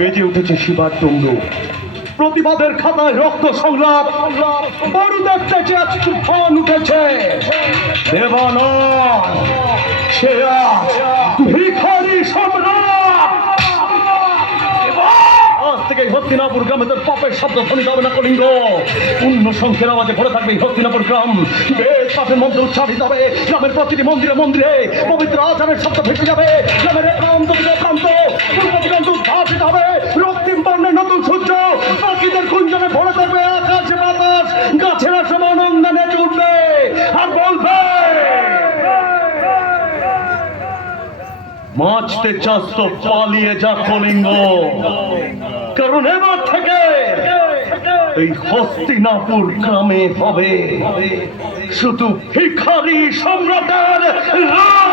বেজে উঠেছে শিবার তম্বু, প্রতিবাদের খাতায় রক্ত সংলাপ, বড়ুদের তেজে আজ তুফান উঠেছে। দেবানন সে ভিখারি সম্রাট। আজ থেকে হস্তিনাপুর গ্রামে তোর পাপের শব্দ ধ্বনিত হবে না কলিঙ্গ। পূর্ণ সংখ্যের আওয়াজে ভরে থাকবে হস্তিনাপুর গ্রাম। বেশ পাপের মন্ত্র উচ্চারিত হবে গ্রামের প্রতিটি মন্দিরে মন্দিরে, পবিত্র আচারের শব্দ ভেসে যাবে গ্রামের প্রান্ত থেকে প্রান্ত। পূর্ব দিগন্ত উদ্ভাসিত হবে রক্তিম বর্ণের নতুন সূর্য। পাখিদের কুঞ্জনে ভরে থাকবে আকাশে বাতাস, গাছেরা সব আনন্দে নেচে উঠবে আর বলবে, মাছতে চাস তো পালিয়ে যা কলিঙ্গ, কারণ এবার থেকে এই হস্তিনাপুর গ্রামে হবে শুধু ভিখারি সম্রাটের রাজ।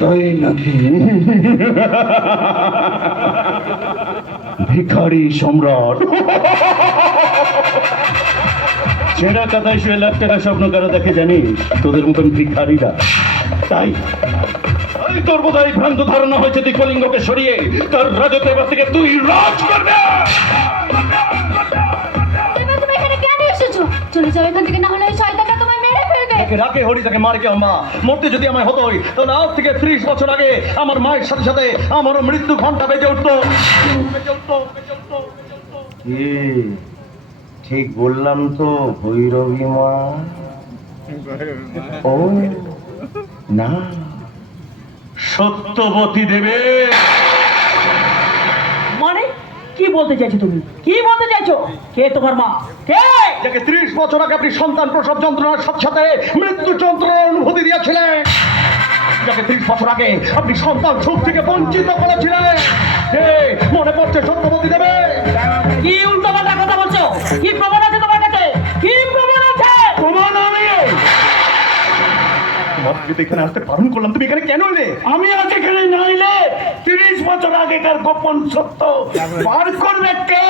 তাই নাকি? ভিখারি সম্রাট ছেঁড়া কাদায় শুয়ে লাখ টাকা স্বপ্ন কারা দেখে জানিস? তোদের মতন ভিখারিরা। তাই তোর বোধহয় ভ্রান্ত ধারণা হয়েছে তুই কলিঙ্গকে সরিয়ে তার রাজত্ব এবার থেকে তুই রাজ করবে। তুমি এখানে কেন এসেছো? চলে যাও এখান থেকে, না হলে ওই শয়তানটা তোমায় মেরে ফেলবে। রাখে হরি তাকে মার কে আম্মা, মরতে যদি আমায় হতোই তাহলে আজ থেকে 30 বছর আগে আমার মায়ের সাথে সাথে আমারও মৃত্যু ঘন্টা বেজে উঠতো। ঠিক বললাম তো ভৈরবী মা? ও না, সত্যবতী দেবে। মানে কি বলতে চাইছো তুমি? কি বলতে চাইছো? কে তোমার মা? কে? যাকে 30 বছর আগে আপনি সন্তান প্রসব যন্ত্রণার সাথে সাথে মৃত্যু যন্ত্রণার অনুভূতি দিয়েছিলেন, যাকে 30 বছর আগে আপনি সন্তান সুখ থেকে বঞ্চিত করেছিলেন, মনে পড়ছে সত্যবতী দেবে? কি উল্টোপাল্টা কথা বলছো? কি প্রমাণ আছে তোমার কাছে? কি প্রমাণ আছে? প্রমাণ আমি তোমাকে এখানে আসতে বারণ করলাম, তুমি এখানে কেন এলে? আমি আজ এখানে না এলে 30 বছর আগেকার গোপন সত্য বার করবে কে?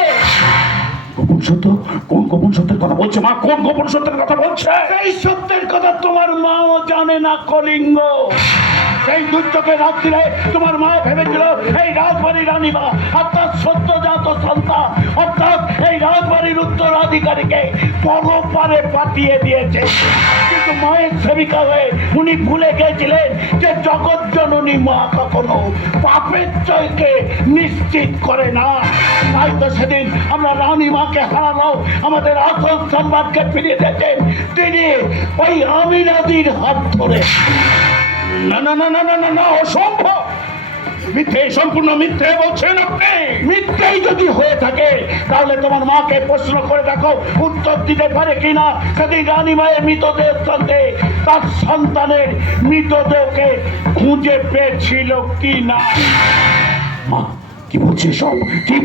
গোপন সত্য? কোন গোপন সত্যের কথা বলছে মা? কোন গোপন সত্যের কথা বলছে? এই সত্যের কথা তোমার মাও জানে না কলিঙ্গ। সেই দুর্যোগের রাত্রিরে তোমার মা ভেবেছিল এই রাজবাড়ির রানীমা অর্থাৎ সদ্যজাত সন্তান অর্থাৎ এই রাজবাড়ির উত্তরাধিকারীকে পরপারে পাঠিয়ে দিয়েছে। কিন্তু মায়ের সেবিকা হয়ে উনি ভুলে গিয়েছিলেন যে জগৎ জননী মা কখনো পাপের জয়কে নিশ্চিত করে না। তাই তো সেদিন আমরা রানীমাকে হারানো আমাদের আসল সম্রাটকে ফিরিয়ে দিয়েছেন তিনি ওই আমিনাদির হাত ধরে। না না না না না না না, অসম্ভব! মিথ্যে, সম্পূর্ণ মিথ্যে বলছেন আপনি। মিথ্যেই যদি হয়ে থাকে তাহলে তোমার মাকে প্রশ্ন করে দেখো উত্তর দিতে পারে কিনা সেদিন রানীমায়ের মৃতদেহ সন্দেহ তার সন্তানের মৃতদেহকে খুঁজে পেয়েছিল কিনা। মা কি বলছে সব? কি